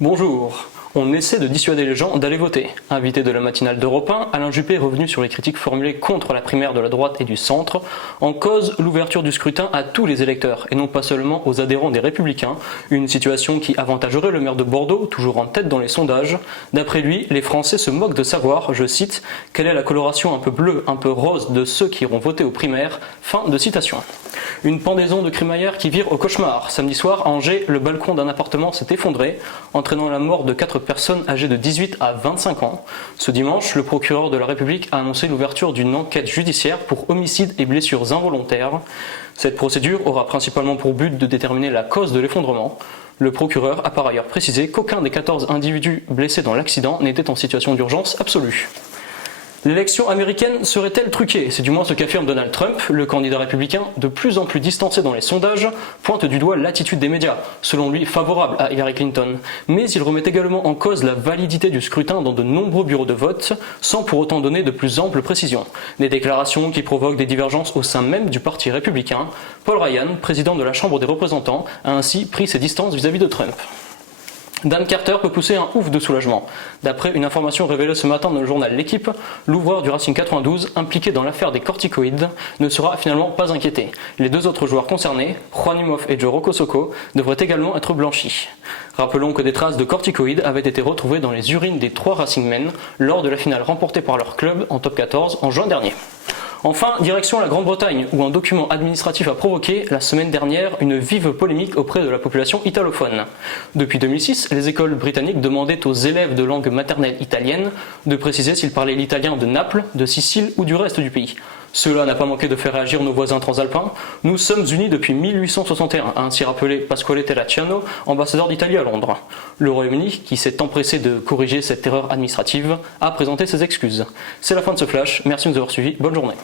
Bonjour. On essaie de dissuader les gens d'aller voter. Invité de la matinale d'Europe 1, Alain Juppé est revenu sur les critiques formulées contre la primaire de la droite et du centre. En cause, l'ouverture du scrutin à tous les électeurs, et non pas seulement aux adhérents des Républicains. Une situation qui avantagerait le maire de Bordeaux, toujours en tête dans les sondages. D'après lui, les Français se moquent de savoir, je cite, « quelle est la coloration un peu bleue, un peu rose de ceux qui iront voter aux primaires ». Fin de citation. Une pendaison de crémaillère qui vire au cauchemar. Samedi soir, à Angers, le balcon d'un appartement s'est effondré, entraînant la mort de 4 personnes âgées de 18 à 25 ans. Ce dimanche, le procureur de la République a annoncé l'ouverture d'une enquête judiciaire pour homicide et blessures involontaires. Cette procédure aura principalement pour but de déterminer la cause de l'effondrement. Le procureur a par ailleurs précisé qu'aucun des 14 individus blessés dans l'accident n'était en situation d'urgence absolue. L'élection américaine serait-elle truquée? C'est du moins ce qu'affirme Donald Trump. Le candidat républicain, de plus en plus distancé dans les sondages, pointe du doigt l'attitude des médias, selon lui favorable à Hillary Clinton. Mais il remet également en cause la validité du scrutin dans de nombreux bureaux de vote, sans pour autant donner de plus amples précisions. Des déclarations qui provoquent des divergences au sein même du parti républicain. Paul Ryan, président de la Chambre des représentants, a ainsi pris ses distances vis-à-vis de Trump. Dan Carter peut pousser un ouf de soulagement. D'après une information révélée ce matin dans le journal L'Équipe, l'ouvreur du Racing 92, impliqué dans l'affaire des corticoïdes, ne sera finalement pas inquiété. Les deux autres joueurs concernés, Juan Imhoff et Joe Rokosoko, devraient également être blanchis. Rappelons que des traces de corticoïdes avaient été retrouvées dans les urines des 3 Racingmen lors de la finale remportée par leur club en top 14 en juin dernier. Enfin, direction la Grande-Bretagne, où un document administratif a provoqué, la semaine dernière, une vive polémique auprès de la population italophone. Depuis 2006, les écoles britanniques demandaient aux élèves de langue maternelle italienne de préciser s'ils parlaient l'italien de Naples, de Sicile ou du reste du pays. Cela n'a pas manqué de faire réagir nos voisins transalpins. Nous sommes unis depuis 1861, a ainsi rappelé Pasquale Terracciano, ambassadeur d'Italie à Londres. Le Royaume-Uni, qui s'est empressé de corriger cette erreur administrative, a présenté ses excuses. C'est la fin de ce flash, merci de nous avoir suivis, bonne journée.